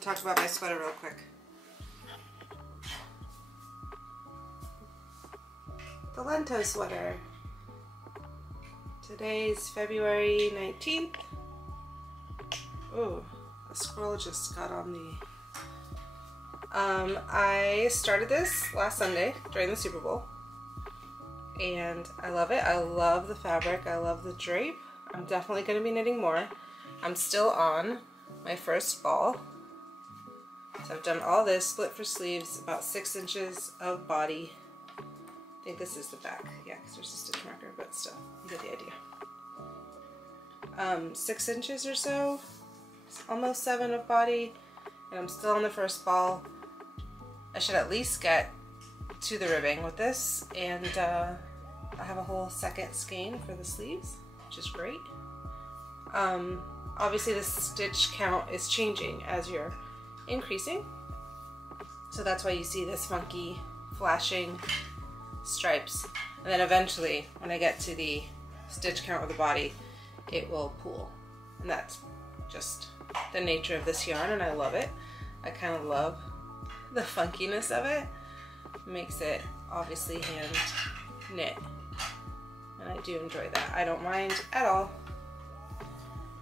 Talk about my sweater real quick. The Lento Sweater. Today's February 19th. Oh, a squirrel just got on the... I started this last Sunday during the Super Bowl. And I love it. I love the fabric. I love the drape. I'm definitely going to be knitting more. I'm still on my first ball. So I've done all this, split for sleeves, about 6 inches of body. I think this is the back, yeah, because there's a stitch marker, but still, you get the idea. 6 inches or so, almost 7 of body, and I'm still on the first ball. I should at least get to the ribbing with this, and I have a whole second skein for the sleeves, which is great. Obviously the stitch count is changing as you're increasing, so that's why you see this funky flashing stripes, and then eventually when I get to the stitch count of the body it will pool, and that's just the nature of this yarn, and I love it. I kind of love the funkiness of it. It makes it obviously hand knit, and I do enjoy that. I don't mind at all.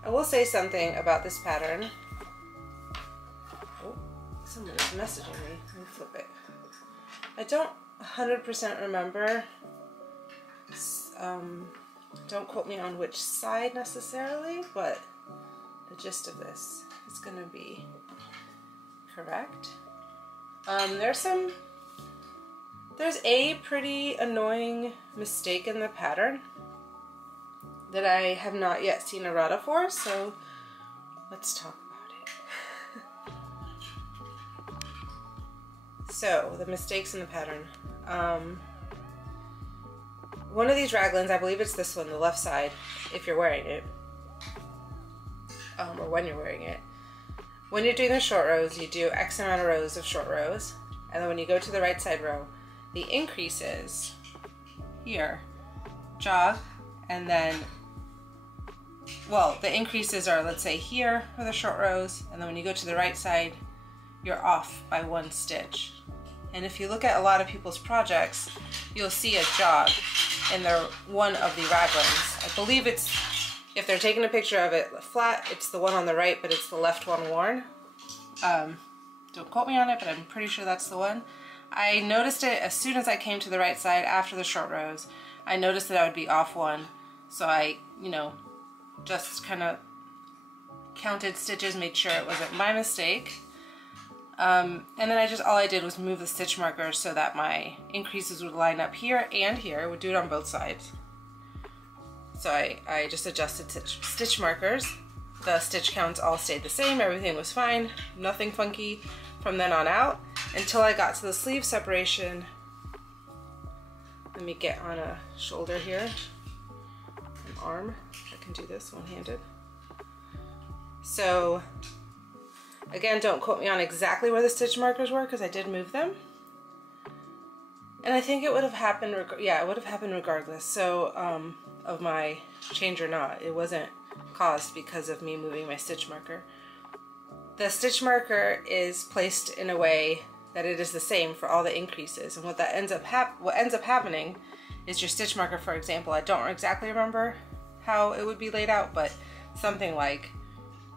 I will say something about this pattern. Someone is messaging me. Let me flip it. I don't 100% remember. Don't quote me on which side necessarily, but the gist of this is going to be correct. There's a pretty annoying mistake in the pattern that I have not yet seen errata for, so let's talk about it. So, the mistakes in the pattern. One of these raglans, I believe it's this one, the left side, if you're wearing it, or when you're wearing it. When you're doing the short rows, you do X amount of rows of short rows, and then when you go to the right side row, the increases here jog, and then, well, the increases are, let's say, here for the short rows, and then when you go to the right side, you're off by 1 stitch. And if you look at a lot of people's projects, you'll see a jog in one of the raglans. I believe it's, if they're taking a picture of it flat, it's the one on the right, but it's the left one worn. Don't quote me on it, but I'm pretty sure that's the one. I noticed it as soon as I came to the right side after the short rows. I noticed that I would be off 1, so I, you know, just kind of counted stitches, made sure it wasn't my mistake. And then all I did was move the stitch marker so that my increases would line up here and here. I would do it on both sides. So I just adjusted stitch markers. The stitch counts all stayed the same. Everything was fine. Nothing funky from then on out until I got to the sleeve separation. Let me get on a shoulder here, an arm. I can do this one-handed. So again, don't quote me on exactly where the stitch markers were because I did move them. And I think it would have happened, yeah, it would have happened regardless. So of my change or not, it wasn't caused because of me moving my stitch marker. The stitch marker is placed in a way that it is the same for all the increases, and what ends up happening is your stitch marker, for example, I don't exactly remember how it would be laid out, but something like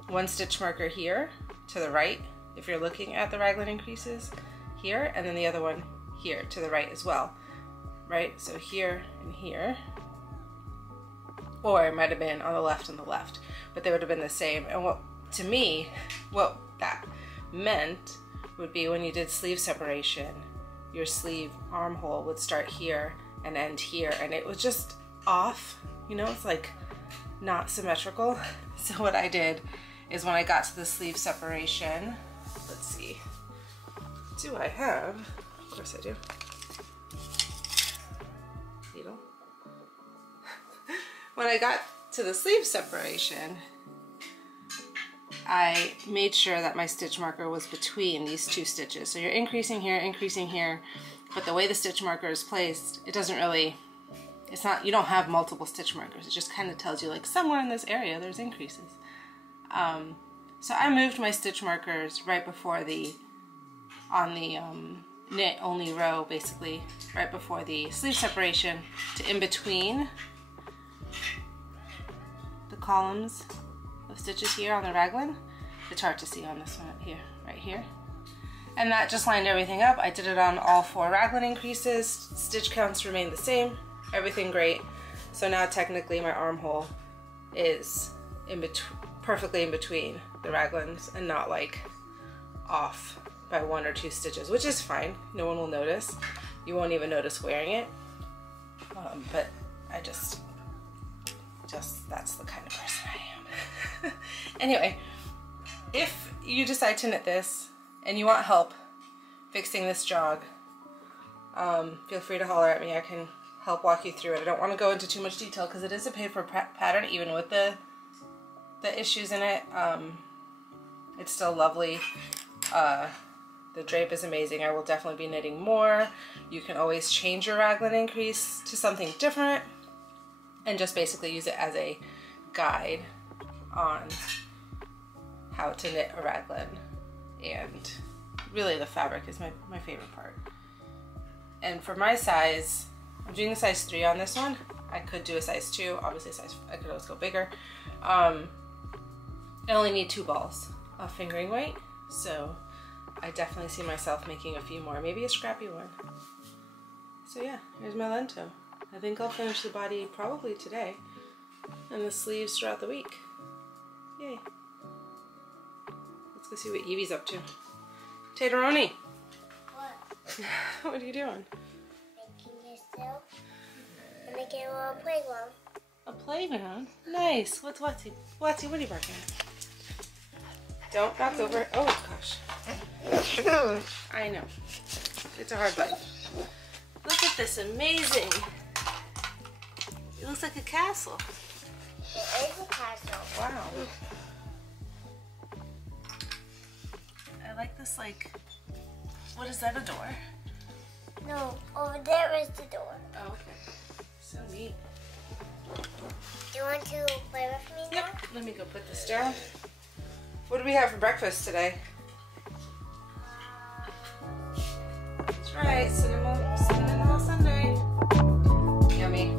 1 stitch marker here to the right if you're looking at the raglan increases here, and then the other one here to the right as well, right? So here and here, or it might have been on the left and the left, but they would have been the same. And what, to me, what that meant would be when you did sleeve separation, your sleeve armhole would start here and end here, and it was just off, you know, it's like not symmetrical. So what I did is when I got to the sleeve separation, let's see, do I have, of course I do, needle. when I got to the sleeve separation, I made sure that my stitch marker was between these two stitches. So you're increasing here, but the way the stitch marker is placed, it doesn't really, it's not, you don't have multiple stitch markers. It just kind of tells you like somewhere in this area there's increases. So I moved my stitch markers right before the, on the knit only row, basically, right before the sleeve separation, to in between the columns of stitches here on the raglan. It's hard to see on this one up here, right here. And that just lined everything up. I did it on all 4 raglan increases. Stitch counts remain the same. Everything great. So now technically my armhole is in perfectly in between the raglans and not like off by 1 or 2 stitches, which is fine. No one will notice. You won't even notice wearing it. But I just that's the kind of person I am. Anyway, if you decide to knit this and you want help fixing this jog, feel free to holler at me. I can help walk you through it. I don't want to go into too much detail because it is a paid for pattern, even with the issues in it. It's still lovely. The drape is amazing. I will definitely be knitting more. You can always change your raglan increase to something different and just basically use it as a guide on how to knit a raglan. And really the fabric is my favorite part. And for my size, I'm doing a size 3 on this one. I could do a size 2, obviously I could always go bigger. I only need 2 balls of fingering weight, so I definitely see myself making a few more, maybe a scrappy one. So yeah, here's my Lento. I think I'll finish the body probably today, and the sleeves throughout the week. Yay. Let's go see what Evie's up to. Tateroni! What? What are you doing? Making yourself. I'm making a little playground. A playground? Nice. What's Watsy? Watsy, what are you barking at? Don't knock over. Oh gosh. I know. It's a hard life. Look at this amazing. It looks like a castle. It is a castle. Wow. I like this, like, what is that, a door? No, over there is the door. Oh, okay. So neat. Do you want to play with me now? Yep. Let me go put this down. What do we have for breakfast today? That's right, cinnamon roll sundae. Yummy.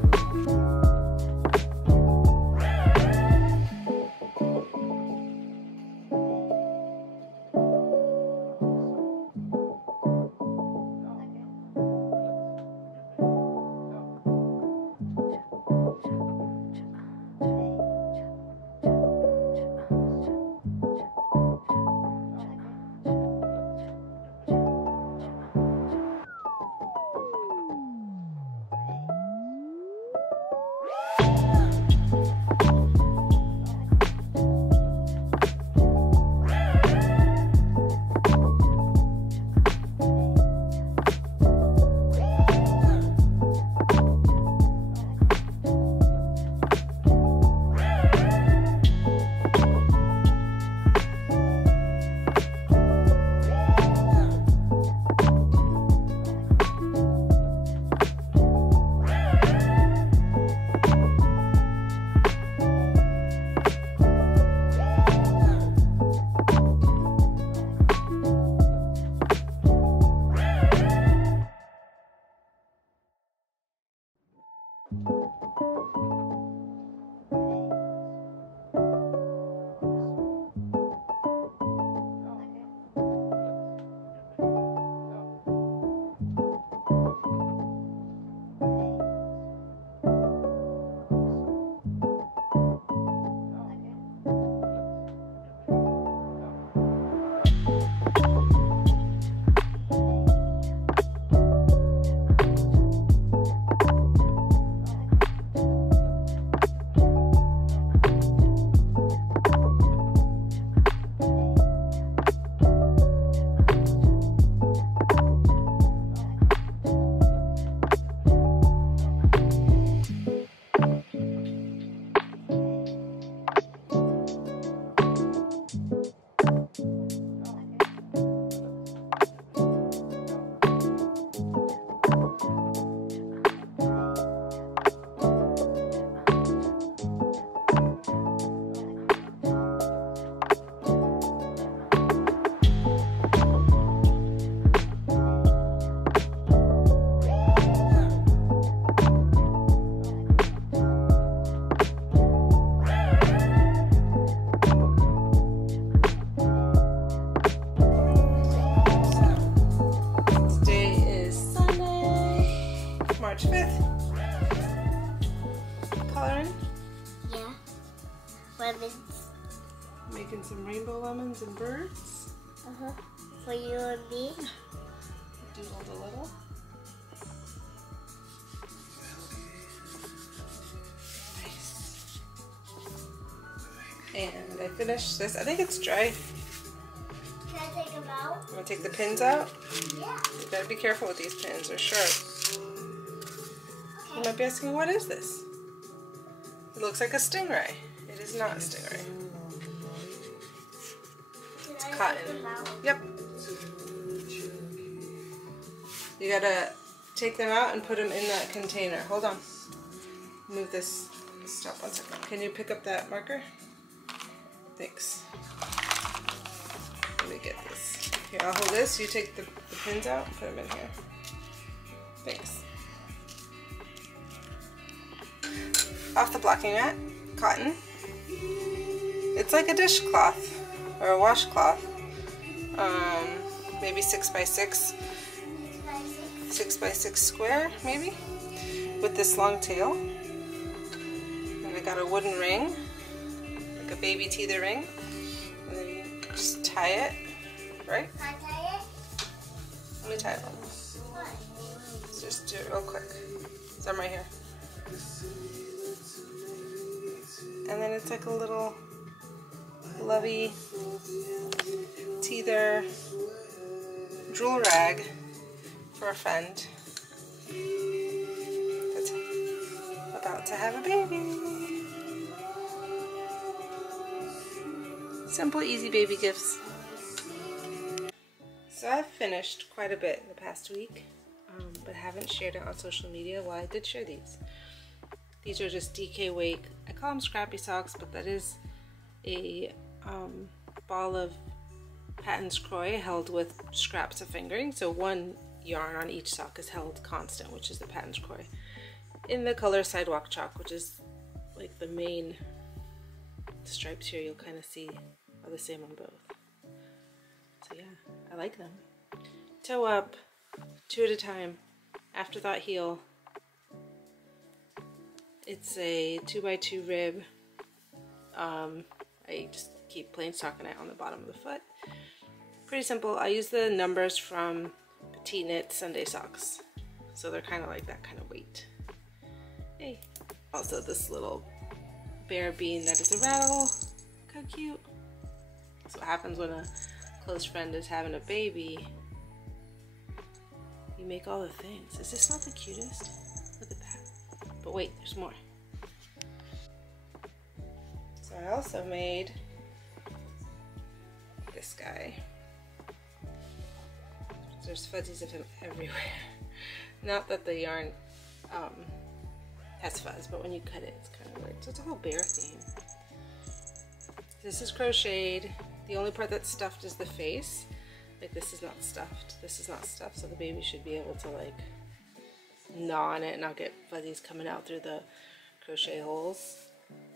lemons. Making some rainbow lemons and birds. For you and me. Doodled a little. Nice. And I finished this. I think it's dry. Can I take them out? I'm gonna take the pins out. Yeah. You gotta be careful with these pins, they're sharp. You might be asking, what is this? It looks like a stingray. It is not a stingray. It's cotton. Yep. You gotta take them out and put them in that container. Hold on. Move this. Stop 1 second. Can you pick up that marker? Thanks. Let me get this. Here, I'll hold this. You take the pins out and put them in here. Thanks. Off the blocking mat, cotton. It's like a dishcloth or a washcloth. Maybe 6x6. 6x6 square, maybe, with this long tail. And I got a wooden ring, like a baby teether ring. And then you just tie it, right? Can I tie it? Let me tie it. What? Let's just do it real quick. So I'm right here. And then it's like a little lovey teether drool rag for a friend that's about to have a baby. Simple, easy baby gifts. So I've finished quite a bit in the past week, but haven't shared it on social media. Well, I did share these. These are just DK weight. I call them scrappy socks, but that is a ball of Patton's Croy held with scraps of fingering. So one yarn on each sock is held constant, which is the Patton's Croy. In the color Sidewalk Chalk, which is like the main stripes here, you'll kind of see are the same on both. So yeah, I like them. Toe up, 2 at a time, afterthought heel. It's a 2x2 rib. I just keep plain stockinette on the bottom of the foot. Pretty simple. I use the numbers from Petite Knit Sunday socks, so they're kind of like that kind of weight. Hey. Also this little bear bean that is a rattle. Look how cute. That's what happens when a close friend is having a baby. You make all the things. Is this not the cutest? Look at that. But wait, there's more. So I also made this guy. There's fuzzies of him everywhere. Not that the yarn has fuzz, but when you cut it, it's kind of weird. So it's a whole bear theme. This is crocheted. The only part that's stuffed is the face. Like this is not stuffed. This is not stuffed, so the baby should be able to like gnaw on it and not get fuzzies coming out through the crochet holes.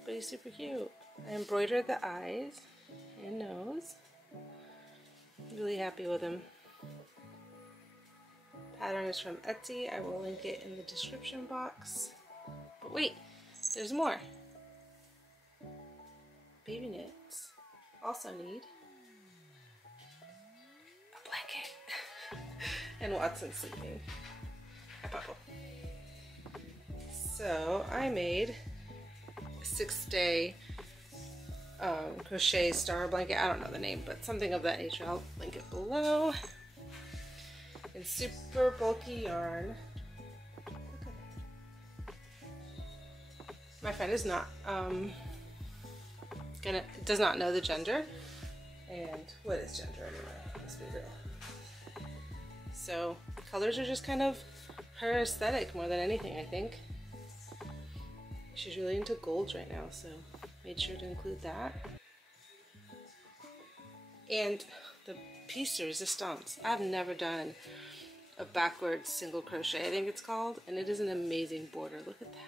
But he's super cute. I embroidered the eyes and nose. Really happy with him. Pattern is from Etsy. I will link it in the description box. But wait, there's more. Baby knits also need a blanket. And Watson's sleeping. Hi, Papa. So I made a 6-day crochet star blanket. I don't know the name, but something of that nature. I'll link it below. In super bulky yarn. My friend is not does not know the gender. And what is gender anyway? Let's be real. So colors are just kind of her aesthetic more than anything, I think. She's really into golds right now, so made sure to include that. And the piece de resistance. I've never done a backwards single crochet, I think it's called, and it is an amazing border. Look at that.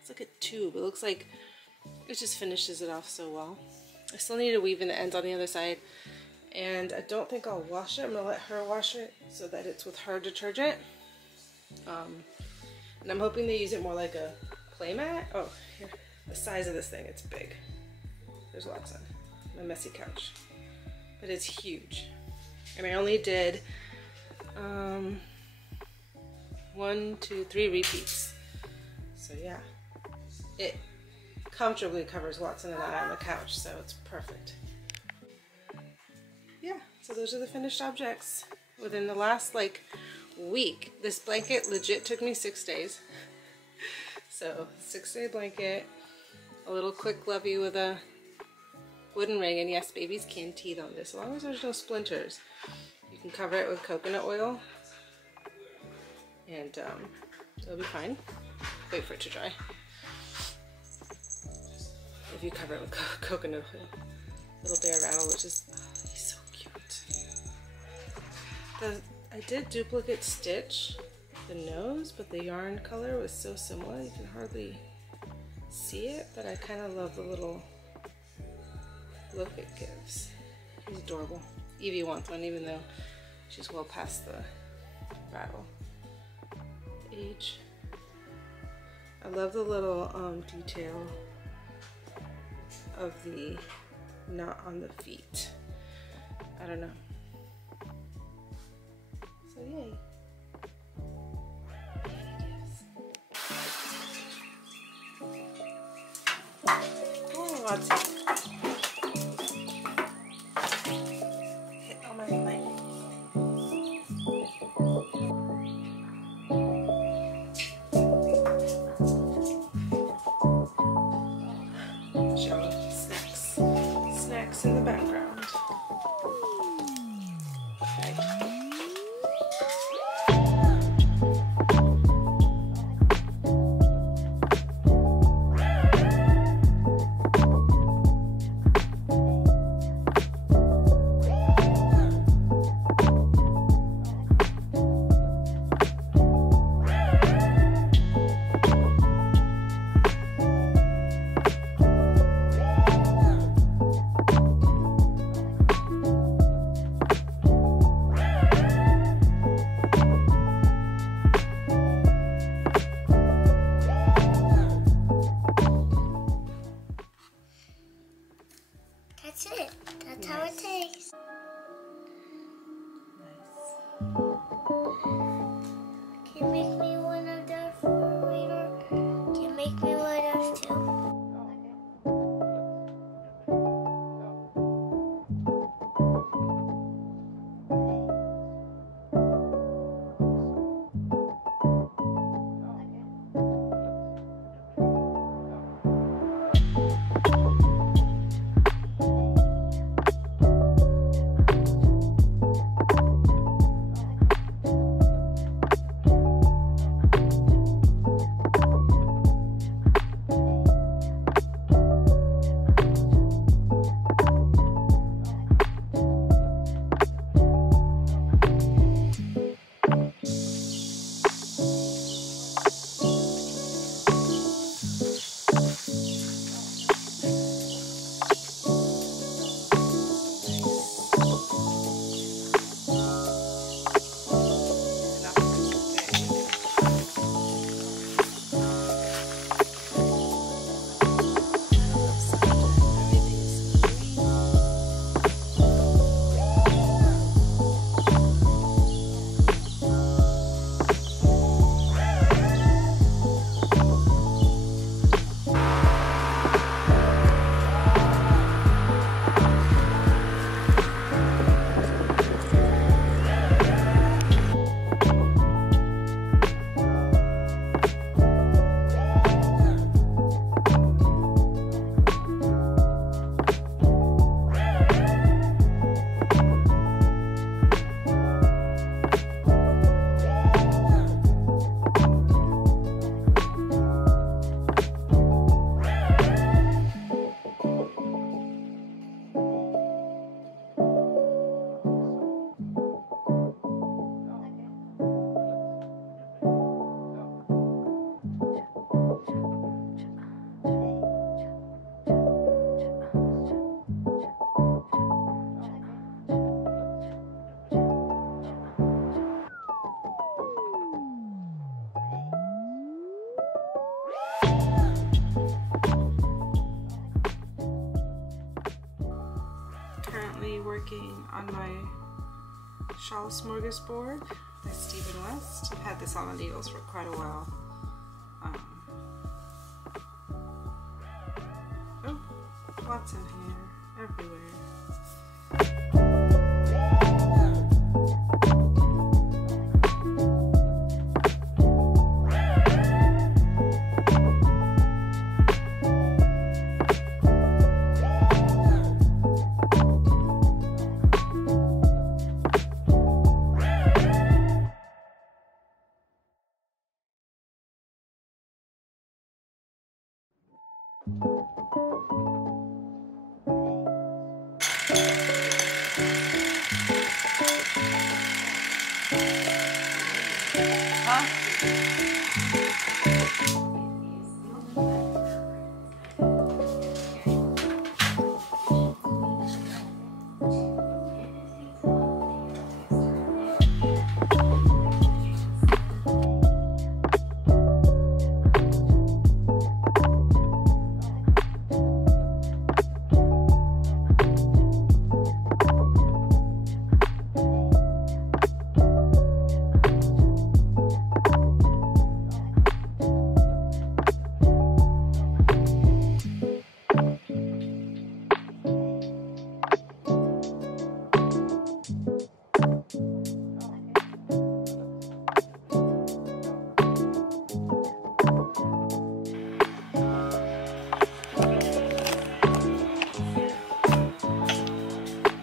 It's like a tube. It looks like it just finishes it off so well. I still need to weave in the ends on the other side, and I don't think I'll wash it. I'm gonna let her wash it so that it's with her detergent. And I'm hoping they use it more like a play mat. Oh, here, the size of this thing, it's big. There's lots on my messy couch, but it's huge. And I only did 1, 2, 3 repeats. So yeah, it comfortably covers Watson and I on the couch, so it's perfect. Yeah, so those are the finished objects within the last like week. This blanket legit took me 6 days. So 6-day blanket, a little quick lovey with a wooden ring, and yes, babies can teeth on this as long as there's no splinters. You can cover it with coconut oil and it'll be fine. Wait for it to dry. If you cover it with coconut oil. Little bear rattle, which is, oh, he's so cute. I did duplicate stitch the nose, but the yarn color was so similar you can hardly see it, but I kind of love the little look it gives. He's adorable. Evie wants one even though she's well past the rattle age. I love the little detail of the knot on the feet. I don't know. So yay. Oh, lots of hit all my legs. Show snacks in the background. That's it. That's how it tastes. Can you make me one of those for later? Can you make me one of those too? working on my shawl smorgasbord by Stephen West. I've had this on the needles for quite a while. Oh, lots of hair everywhere.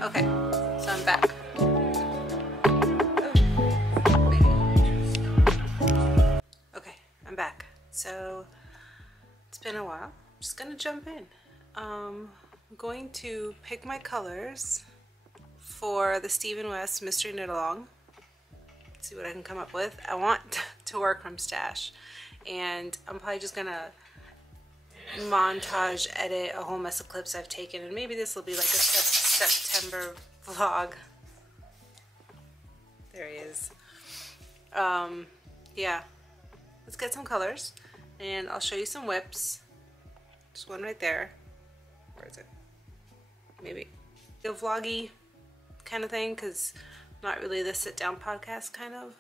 Okay, so I'm back. Okay, I'm back. So it's been a while. I'm just gonna jump in. I'm going to pick my colors for the Stephen West Mystery Knit Along. See what I can come up with. I want to work from stash, and I'm probably just gonna montage edit a whole mess of clips I've taken, and maybe this will be like a September vlog. There he is. Yeah, let's get some colors and I'll show you some whips. Just one right there. Where is it? Maybe a vloggy kind of thing, because I'm not really the sit down podcast kind of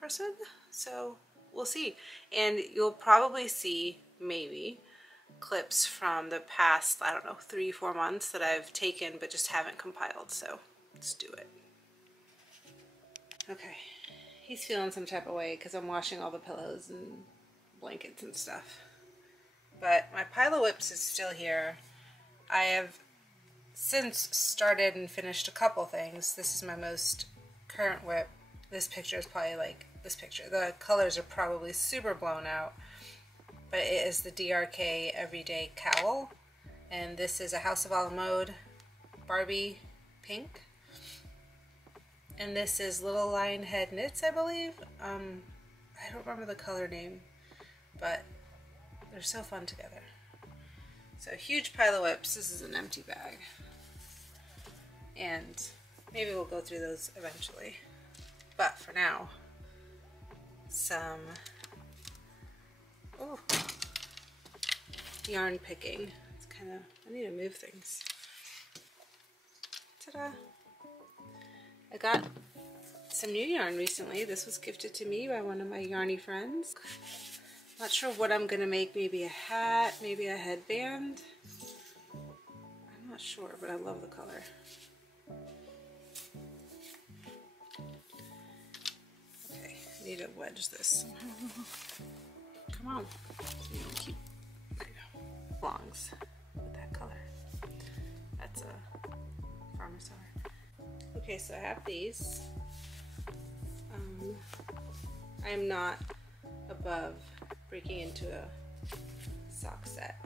person, so we'll see. And you'll probably see maybe clips from the past, I don't know, 3-4 months that I've taken but just haven't compiled, so let's do it. Okay, he's feeling some type of way because I'm washing all the pillows and blankets and stuff. But my pile of whips is still here. I have since started and finished a couple things. This is my most current whip. This picture is probably like this picture. The colors are probably super blown out. But it is the DRK Everyday Cowl, and this is a House of a la Mode Barbie pink, and this is Little Lion Head Knits, I believe. I don't remember the color name, but they're so fun together. So huge pile of whips. This is an empty bag, and maybe we'll go through those eventually, but for now, some yarn picking. It's kind of, I need to move things. Ta-da! I got some new yarn recently. This was gifted to me by one of my yarny friends. Not sure what I'm gonna make. Maybe a hat, maybe a headband. I'm not sure, but I love the color. Okay, I need to wedge this. Come on. So you don't keep, there you go, longs with that color. That's a farmer summer. Okay, so I have these. I am not above breaking into a sock set.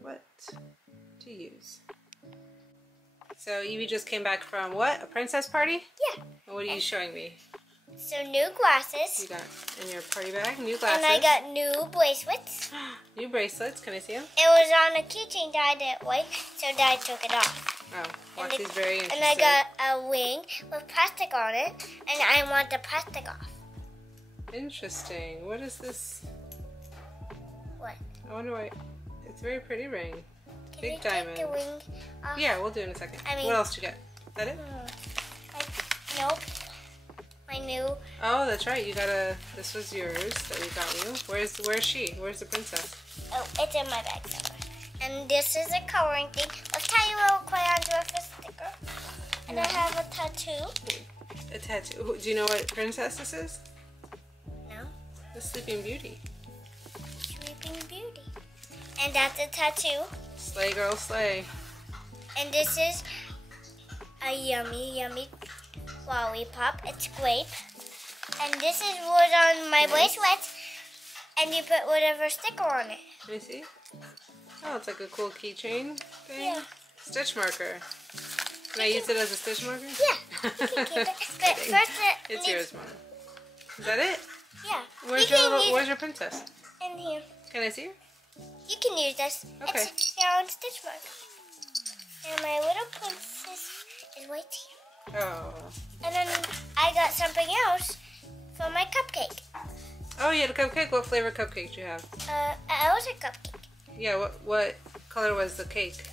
What to use? So Evie just came back from what? A princess party? Yeah. And what are you showing me? So new glasses. You got in your party bag, new glasses. And I got new bracelets. New bracelets, can I see them? It was on a keychain Dad didn't like, so Dad took it off. Oh, Loxie's very interested. And I got a ring with plastic on it, and I want the plastic off. Interesting. What is this? What? I wonder why. It's a very pretty ring. Can Big you diamond. take the ring off? Yeah, we'll do it in a second. I mean- What else did you get? Is that it? Nope. My new. Oh, that's right. You got a. This was yours that we got you. Where's she? Where's the princess? Oh, it's in my bag somewhere. And this is a coloring thing with tiny little crayons with a sticker. And I have a tattoo. A tattoo. Do you know what princess this is? No. The Sleeping Beauty. Sleeping Beauty. And that's a tattoo. Slay girl, slay. And this is a yummy, yummy lollipop. It's grape. And this is wood on my bracelet. And you put whatever sticker on it. Let me see. Oh, it's like a cool keychain thing. Yeah. Stitch marker. Can I use it as a stitch marker? Yeah. You can keep it. But first It's yours, Mom. Is that it? Yeah. Where's your princess? In here. Can I see her? You can use this. Okay. It's your own stitch mark. And my little princess is right here. Oh. And then I got something else for my cupcake. Oh, you had a cupcake? What flavor cupcake do you have? I was a cupcake. Yeah, what color was the cake?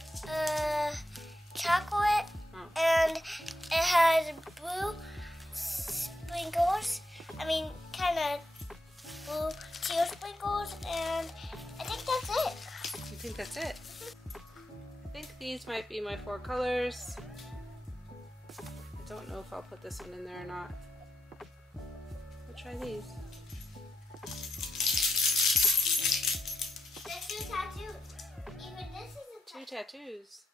Chocolate. Oh. And it has blue sprinkles. I mean, kind of blue teal sprinkles. And I think that's it. You think that's it? I think these might be my 4 colors. I don't know if I'll put this one in there or not. We'll try these. There's 2 tattoos. Even this is a 2 tattoos.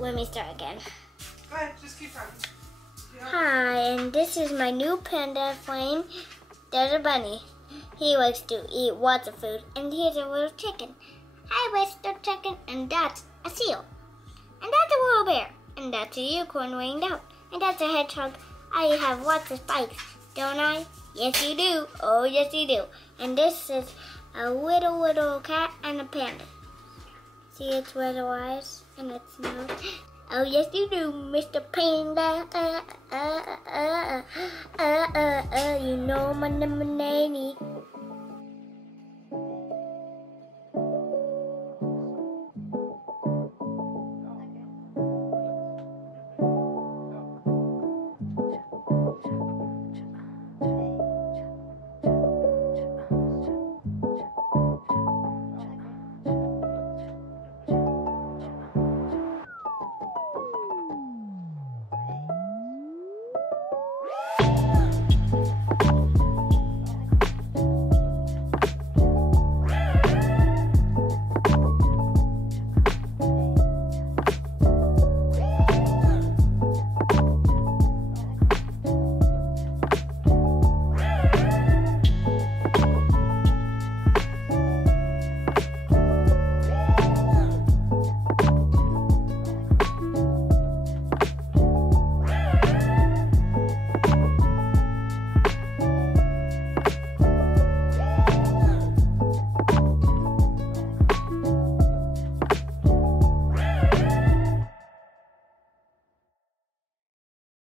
Let me start again. Go ahead, just keep talking. Hi, and this is my new panda flame. There's a bunny. He likes to eat lots of food, and here's a little chicken. Hi, Mr. Chicken, and that's a seal. And that's a little bear, and that's a unicorn laying down, and that's a hedgehog. I have lots of spikes, don't I? Yes, you do. Oh, yes, you do. And this is a little cat and a panda. See its little eyes and its nose? Oh, yes, you do, Mr. Panda. You know my name.